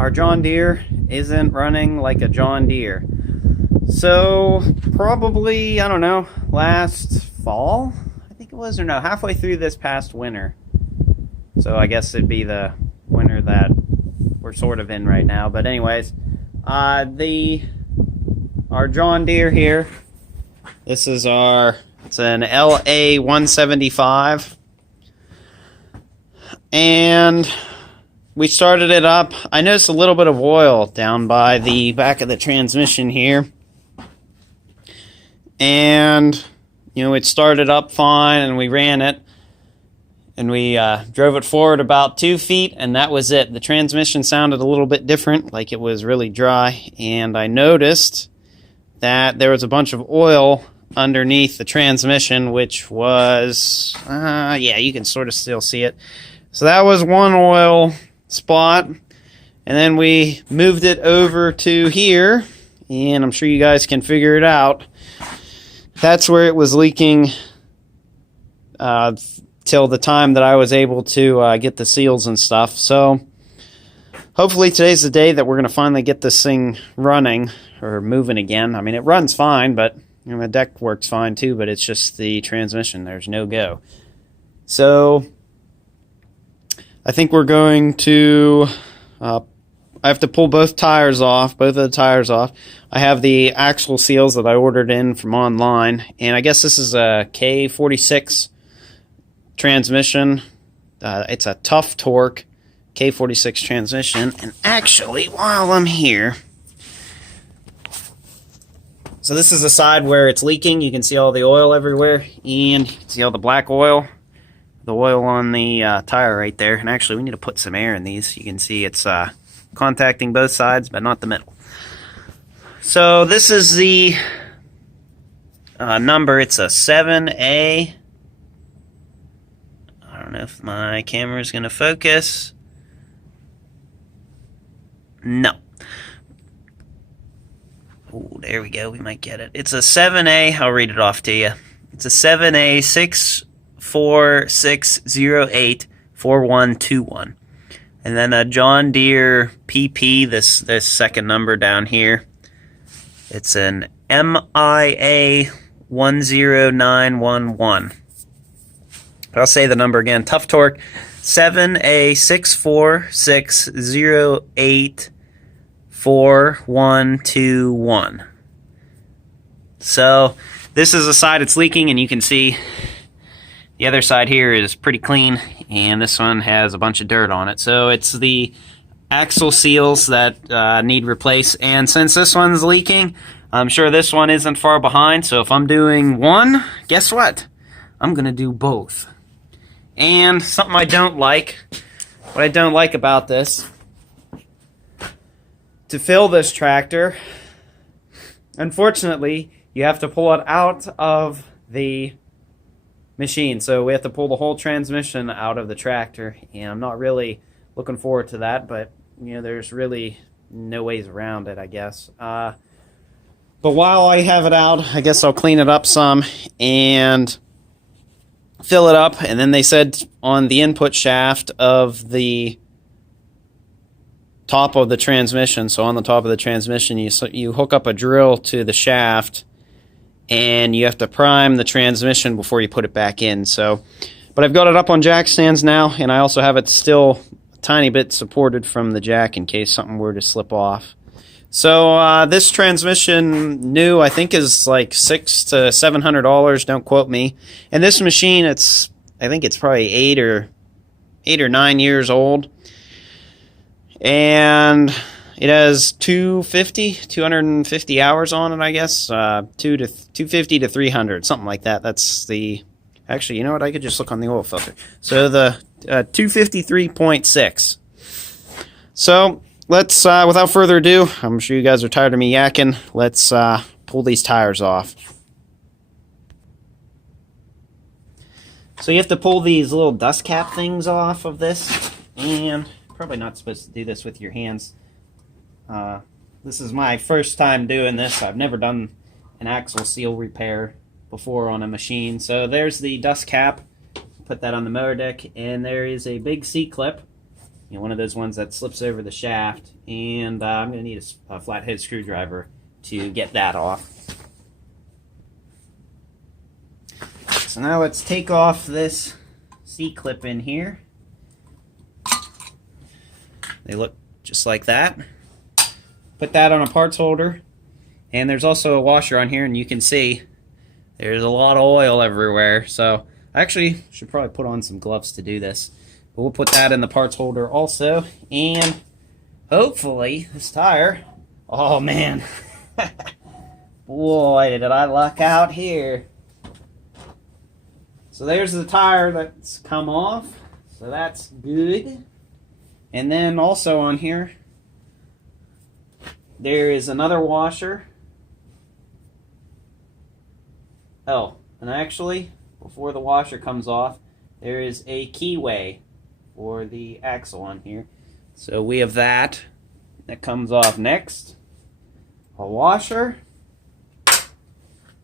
our John Deere isn't running like a John Deere. So probably, I don't know, last fall, I think it was, or no, halfway through this past winter. So I guess it'd be the winter that we're sort of in right now. But anyways, our John Deere here, this is it's an LA175. And we started it up. I noticed a little bit of oil down by the back of the transmission here. And, you know, it started up fine, and we ran it. And we drove it forward about 2 feet, and that was it. The transmission sounded a little bit different, like it was really dry. And I noticed that there was a bunch of oil underneath the transmission, which was, yeah, you can sort of still see it. So that was one oil spot. And then we moved it over to here, and I'm sure you guys can figure it out. That's where it was leaking till the time that I was able to get the seals and stuff. So hopefully today's the day that we're going to finally get this thing running or moving again. I mean, it runs fine, but you know, the deck works fine too, but it's just the transmission. There's no go. So I think we're going to I have to pull both of the tires off. I have the axle seals that I ordered in from online, and I guess this is a K46 transmission. It's a Tuff torque K46 transmission. And actually, while I'm here, so this is the side where it's leaking. You can see all the oil everywhere, and you can see all the black oil. The oil on the tire right there. And actually, we need to put some air in these. You can see it's contacting both sides, but not the middle. So this is the number. It's a 7A. I don't know if my camera is going to focus. No. Oh, there we go. We might get it. It's a 7A. I'll read it off to you. It's a 7A646084121. And then a John Deere PP, this second number down here. It's an MIA10911. I'll say the number again. Tuff torque 7A646084121. So this is the side it's leaking, and you can see the other side here is pretty clean, and this one has a bunch of dirt on it. So it's the axle seals that need replaced. And since this one's leaking, I'm sure this one isn't far behind. So if I'm doing one, guess what? I'm going to do both. And something I don't like, what I don't like about this, to fill this tractor, unfortunately, you have to pull it out of the machine. So we have to pull the whole transmission out of the tractor, and I'm not really looking forward to that, but you know, there's really no ways around it, I guess. But while I have it out, I guess I'll clean it up some and fill it up. And then they said on the input shaft of the top of the transmission, so on the top of the transmission, you hook up a drill to the shaft, and you have to prime the transmission before you put it back in. So, but I've got it up on jack stands now, and I also have it still a tiny bit supported from the jack in case something were to slip off. So this transmission new, I think, is like $600 to $700. Don't quote me. And this machine, I think it's probably 8 or 9 years old, and it has 250 hours on it, I guess. 250 to 300, something like that. That's the... Actually, you know what? I could just look on the oil filter. So the 253.6. So let's, without further ado, I'm sure you guys are tired of me yakking. Let's pull these tires off. So you have to pull these little dust cap things off of this, and probably not supposed to do this with your hands. This is my first time doing this. I've never done an axle seal repair before on a machine. So there's the dust cap. Put that on the motor deck, and there is a big C-clip You know, one of those ones that slips over the shaft, and I'm going to need a flathead screwdriver to get that off. So now let's take off this C-clip in here. They look just like that. Put that on a parts holder, and there's also a washer on here, and you can see there's a lot of oil everywhere. So I actually should probably put on some gloves to do this. But we'll put that in the parts holder also, and hopefully this tire, oh man, boy did I luck out here. So there's the tire that's come off, so that's good. And then also on here, there is another washer. Oh, and actually, before the washer comes off, there is a keyway for the axle on here. So we have that comes off next. A washer.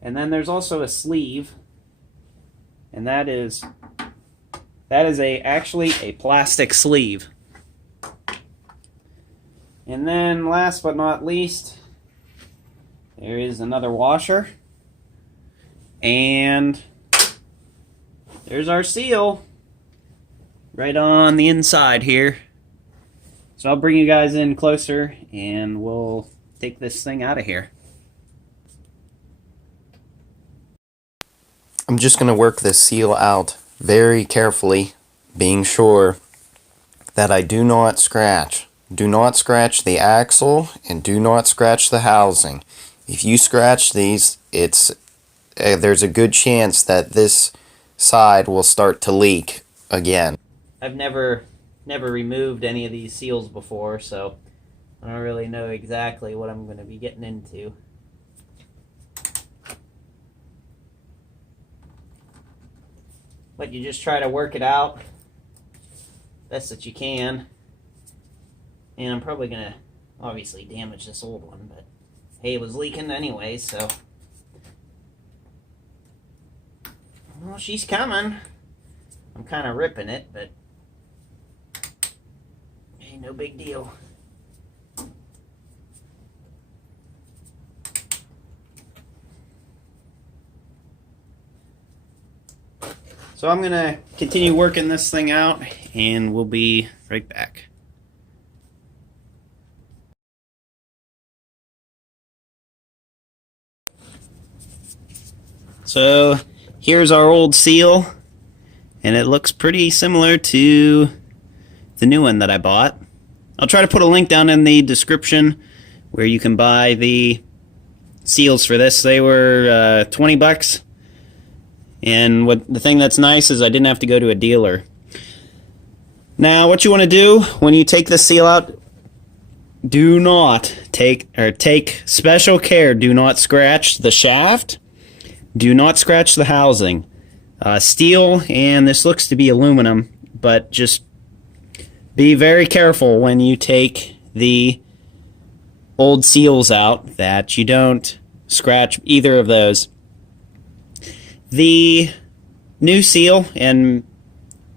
And then there's also a sleeve. And that is actually a plastic sleeve. And then last but not least, there is another washer. And there's our seal right on the inside here. So I'll bring you guys in closer and we'll take this thing out of here. I'm just going to work this seal out very carefully, being sure that I do not scratch. Do not scratch the axle and do not scratch the housing. If you scratch these, there's a good chance that this side will start to leak again. I've never removed any of these seals before, so I don't really know exactly what I'm going to be getting into. But you just try to work it out best that you can. And I'm probably going to obviously damage this old one, but hey, it was leaking anyway, so. Well, she's coming. I'm kind of ripping it, but hey, no big deal. So I'm going to continue working this thing out, and we'll be right back. So here's our old seal, and it looks pretty similar to the new one that I bought. I'll try to put a link down in the description where you can buy the seals for this. They were 20 bucks. And the thing that's nice is I didn't have to go to a dealer. Now, what you want to do when you take the seal out, do not take special care. Do not scratch the shaft. Do not scratch the housing. Steel, and this looks to be aluminum, but just be very careful when you take the old seals out that you don't scratch either of those. The new seal, and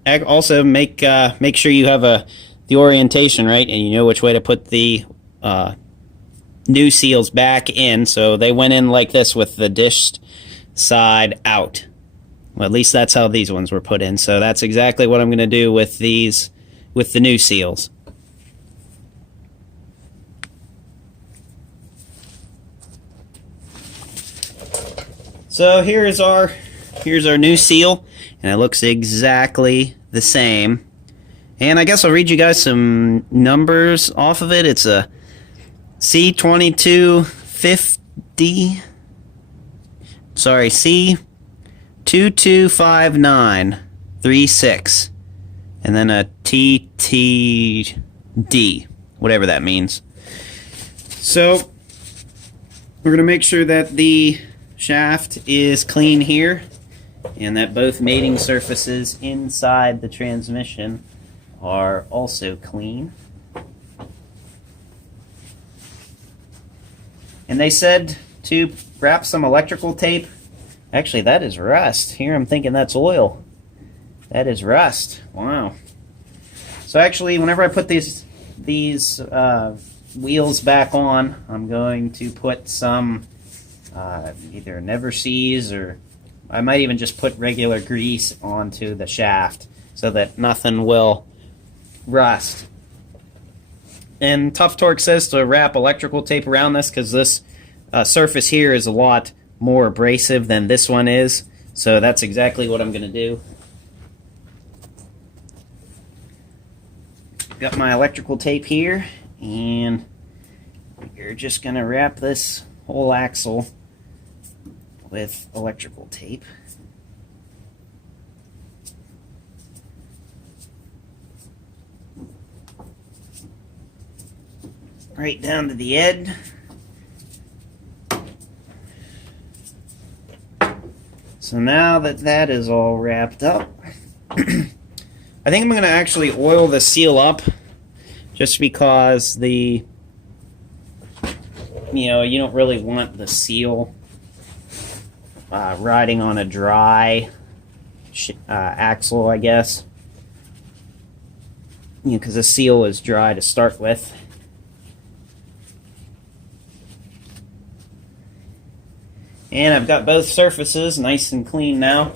also make sure you have the orientation right, and you know which way to put the new seals back in. So they went in like this with the dished side out. Well, at least that's how these ones were put in. So that's exactly what I'm going to do with these, with the new seals. So here's our new seal, and it looks exactly the same. And I guess I'll read you guys some numbers off of it. It's a C2250. Sorry, C225936, and then a TTD, whatever that means. So we're going to make sure that the shaft is clean here, and that both mating surfaces inside the transmission are also clean. And they said to wrap some electrical tape. Actually, that is rust. Here I'm thinking that's oil. That is rust. Wow. So actually, whenever I put these wheels back on, I'm going to put some either Never Seas, or I might even just put regular grease onto the shaft so that nothing will rust. And Tuff Torque says to wrap electrical tape around this because this surface here is a lot more abrasive than this one is. So that's exactly what I'm going to do. Got my electrical tape here, and you're just going to wrap this whole axle with electrical tape. Right down to the end. So now that that is all wrapped up, I think I'm going to actually oil the seal up, just because you don't really want the seal riding on a dry axle, I guess. Because the seal is dry to start with. And I've got both surfaces nice and clean now.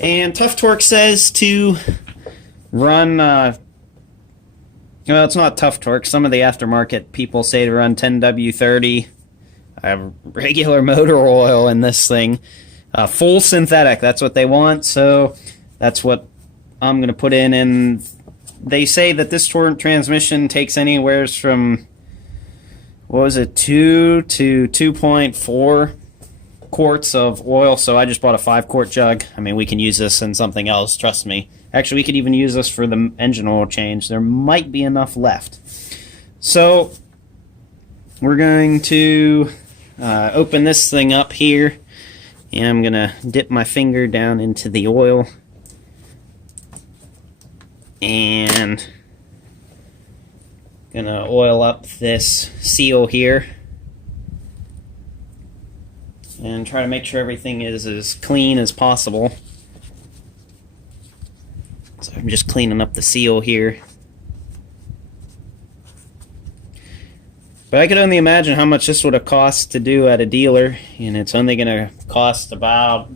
And Tuff Torque says to run, well, it's not Tuff Torque. Some of the aftermarket people say to run 10W30. I have regular motor oil in this thing. Full synthetic, that's what they want. So that's what I'm going to put in. And they say that this transmission takes anywhere from, 2 to 2.4 quarts of oil, so I just bought a 5-quart jug. I mean, we can use this in something else, trust me. Actually, we could even use this for the engine oil change. There might be enough left. So we're going to open this thing up here, and I'm going to dip my finger down into the oil, and going to oil up this seal here. And try to make sure everything is as clean as possible. So I'm just cleaning up the seal here. But I could only imagine how much this would have cost to do at a dealer, and it's only going to cost about,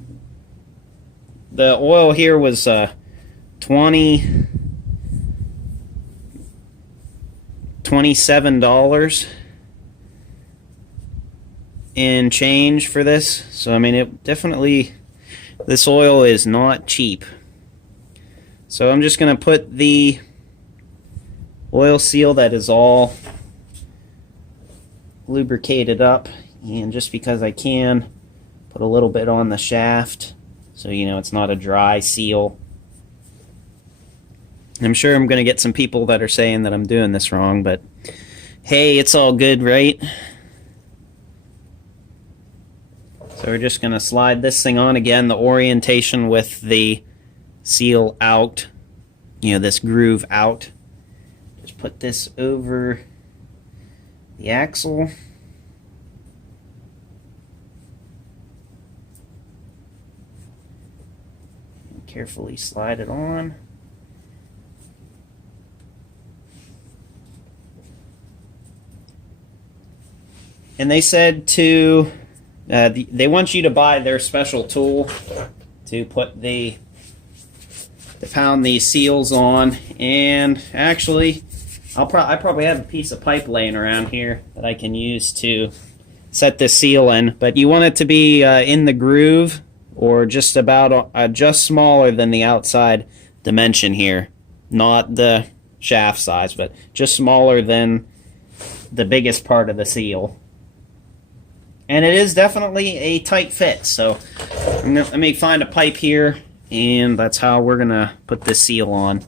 the oil here was $27 in change for this. So I mean, it definitely, this oil is not cheap. So I'm just going to put the oil seal that is all lubricated up, and just because I can, put a little bit on the shaft so it's not a dry seal. I'm sure I'm going to get some people that are saying that I'm doing this wrong, but hey, it's all good, right? So we're just going to slide this thing on again, the orientation with the seal out, this groove out. Just put this over the axle. And carefully slide it on. And they said to they want you to buy their special tool to pound these seals on. And actually, I probably have a piece of pipe laying around here that I can use to set this seal in. But you want it to be in the groove, or just about just smaller than the outside dimension here, not the shaft size, but just smaller than the biggest part of the seal. And it is definitely a tight fit, so let me find a pipe here, and that's how we're going to put this seal on.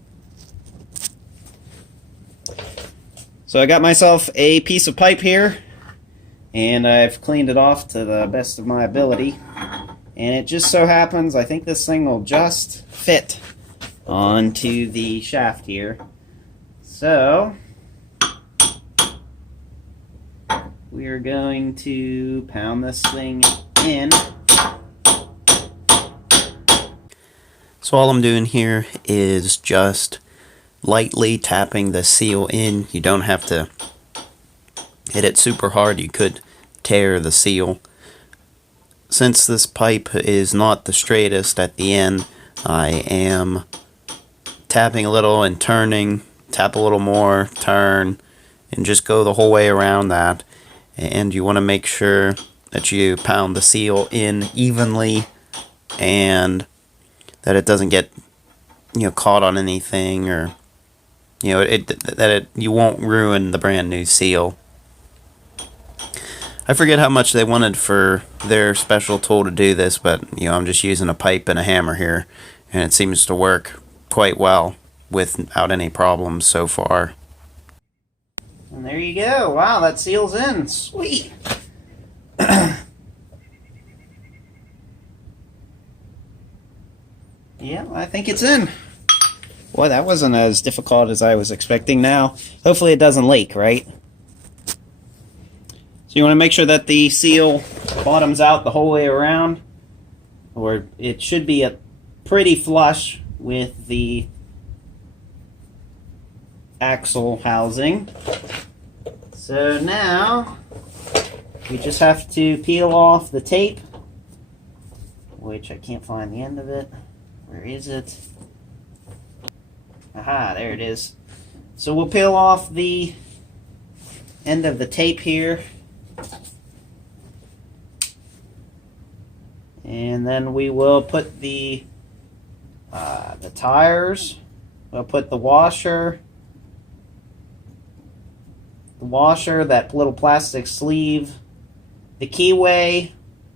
So I got myself a piece of pipe here, and I've cleaned it off to the best of my ability. And it just so happens, I think this thing will just fit onto the shaft here. So we are going to pound this thing in. So all I'm doing here is just lightly tapping the seal in. You don't have to hit it super hard. You could tear the seal. Since this pipe is not the straightest at the end, I am tapping a little and turning, tap a little more, turn, and just go the whole way around that. And you want to make sure that you pound the seal in evenly and that it doesn't get, caught on anything, or you won't ruin the brand new seal. I forget how much they wanted for their special tool to do this, but I'm just using a pipe and a hammer here, and it seems to work quite well without any problems so far. And there you go. Wow, that seal's in. Sweet. Yeah, I think it's in. Boy, that wasn't as difficult as I was expecting. Now, hopefully it doesn't leak, right? So you want to make sure that the seal bottoms out the whole way around, or it should be pretty flush with the axle housing. So now we just have to peel off the tape, which I can't find the end of it. Where is it? Aha, there it is. So we'll peel off the end of the tape here, and then we will put the tires. We'll put the washer, that little plastic sleeve, the keyway,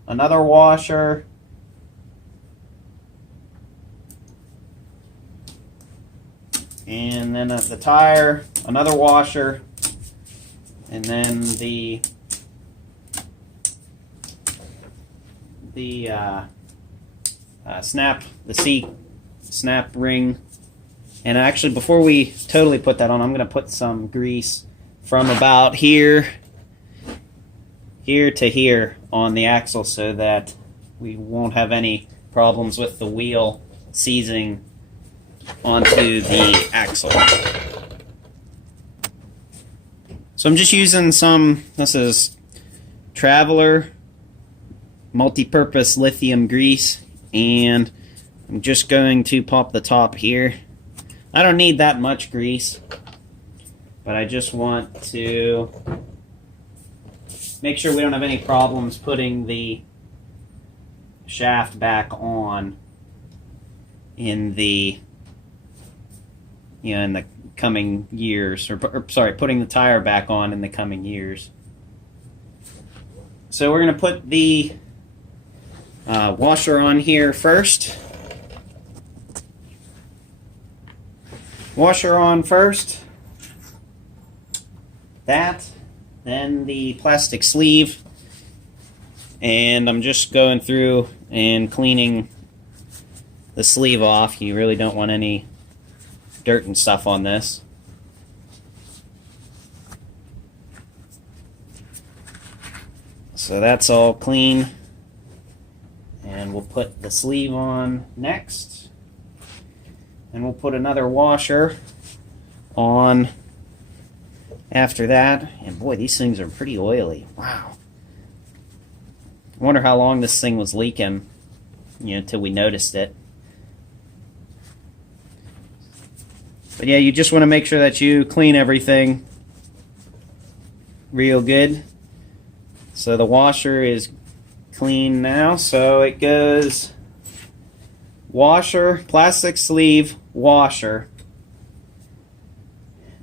another washer, and then the tire, another washer, and then the snap ring. And actually, before we totally put that on, I'm going to put some grease from about here to here on the axle, so that we won't have any problems with the wheel seizing onto the axle. So I'm just using this is Traveler multi-purpose lithium grease, and I'm just going to pop the top here. I don't need that much grease, but I just want to make sure we don't have any problems putting the shaft back on in the in the coming years, or sorry, putting the tire back on in the coming years. So we're going to put the washer on here first. Washer on first. That. Then the plastic sleeve. And I'm just going through and cleaning the sleeve off. You really don't want any dirt and stuff on this. So that's all clean. And we'll put the sleeve on next. And we'll put another washer on after that. And boy, these things are pretty oily. Wow. I wonder how long this thing was leaking, until we noticed it. But yeah, you just want to make sure that you clean everything real good. So the washer is clean now, so it goes washer, plastic sleeve, washer.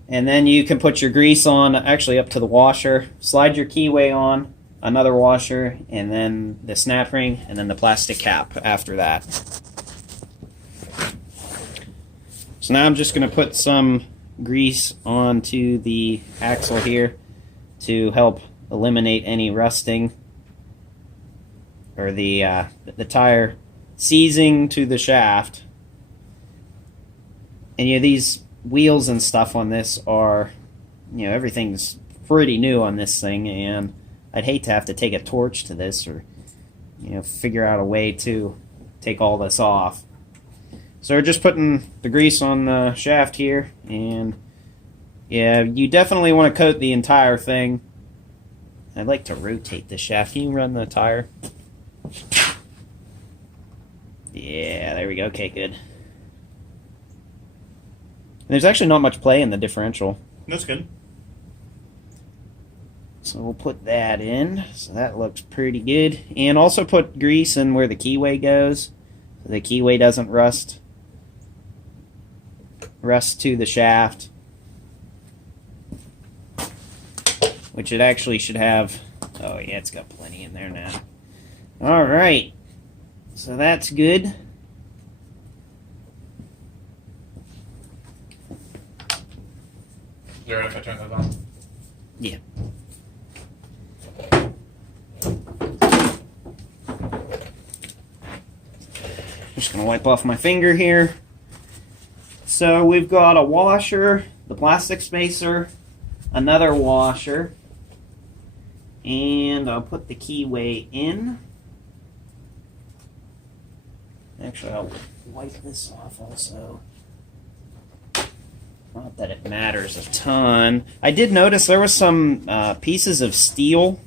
And then you can put your grease on, actually up to the washer, slide your keyway on, another washer, and then the snap ring, and then the plastic cap after that. So now I'm just going to put some grease onto the axle here to help eliminate any rusting or the tire seizing to the shaft. And these wheels and stuff on this are, everything's pretty new on this thing, and I'd hate to have to take a torch to this, or figure out a way to take all this off. So we're just putting the grease on the shaft here, and yeah, you definitely want to coat the entire thing. I'd like to rotate the shaft. Can you run the tire? Yeah, there we go. Okay, good. And there's actually not much play in the differential. That's good. So we'll put that in. So that looks pretty good. And also put grease in where the keyway goes, so the keyway doesn't rust to the shaft, which it actually should have. Oh yeah, it's got plenty in there now. All right, so that's good. Is it alright if I turn those on? Yeah. Just gonna wipe off my finger here. So we've got a washer, the plastic spacer, another washer, and I'll put the keyway in. Actually, I'll wipe this off also. Not that it matters a ton. I did notice there was some pieces of steel.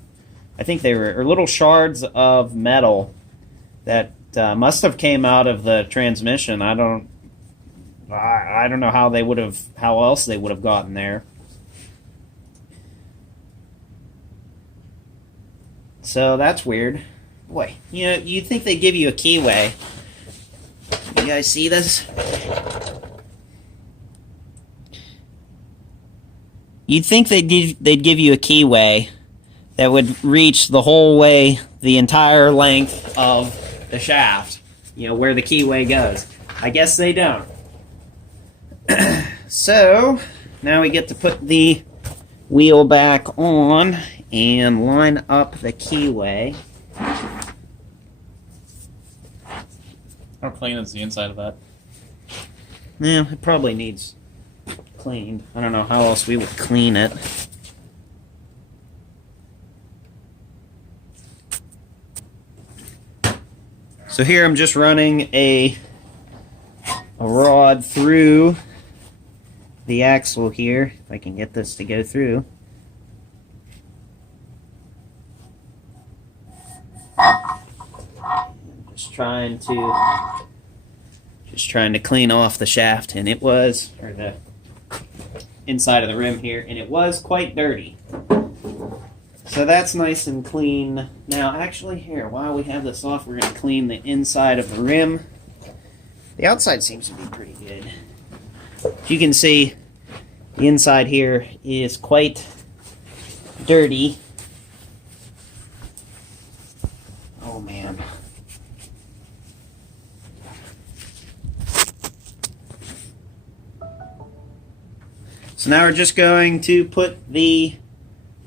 I think they were little shards of metal that must have came out of the transmission. I don't know how else they would have gotten there. So that's weird. Boy, you'd think they'd give you a keyway. You guys see this? You'd think they'd give you a keyway that would reach the whole way, the entire length of the shaft, where the keyway goes. I guess they don't. So now we get to put the wheel back on and line up the keyway. How clean is the inside of that? Yeah, it probably needs cleaned. I don't know how else we would clean it. So here I'm just running a rod through the axle here, if I can get this to go through. Just trying to clean off the shaft, and it was, or the inside of the rim here, and it was quite dirty. So that's nice and clean. Now, actually, here, while we have this off, we're going to clean the inside of the rim. The outside seems to be pretty good. As you can see, the inside here is quite dirty. Oh, man. So now we're just going to put the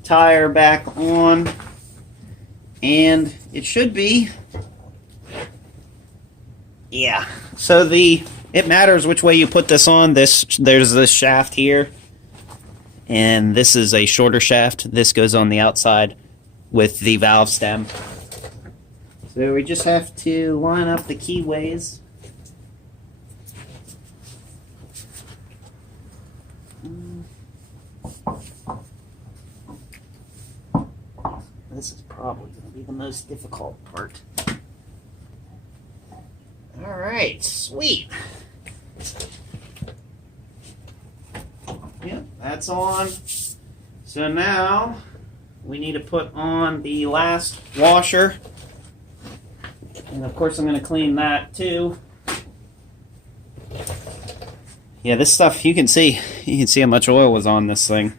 tire back on, and it should be, yeah. So it matters which way you put this on. There's this shaft here, and this is a shorter shaft. This goes on the outside with the valve stem. So we just have to line up the keyways. This is probably going to be the most difficult part. Alright, sweet. Yep, that's on. So now we need to put on the last washer. And of course I'm going to clean that too. Yeah, this stuff, you can see how much oil was on this thing.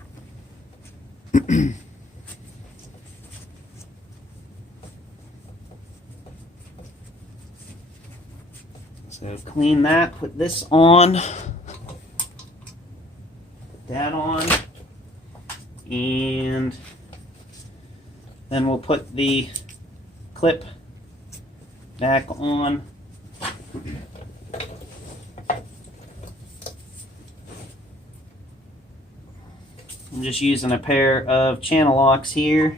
So clean that, put this on, put that on, and then we'll put the clip back on. I'm just using a pair of channel locks here.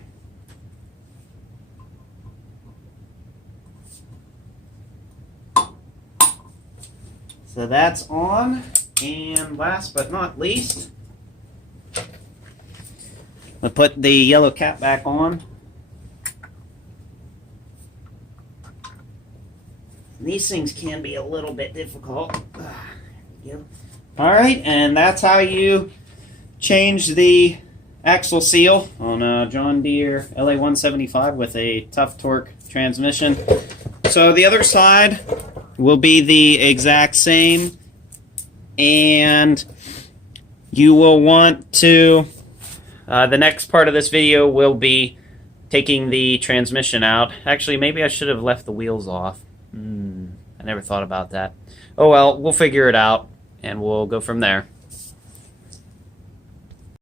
So that's on. And last but not least, we'll put the yellow cap back on. These things can be a little bit difficult. Alright, and that's how you change the axle seal on a John Deere LA175 with a Tuff torque transmission. So the other side will be the exact same, and you will want to, the next part of this video will be taking the transmission out. Actually, maybe I should have left the wheels off. I never thought about that. Oh well, we'll figure it out, and we'll go from there.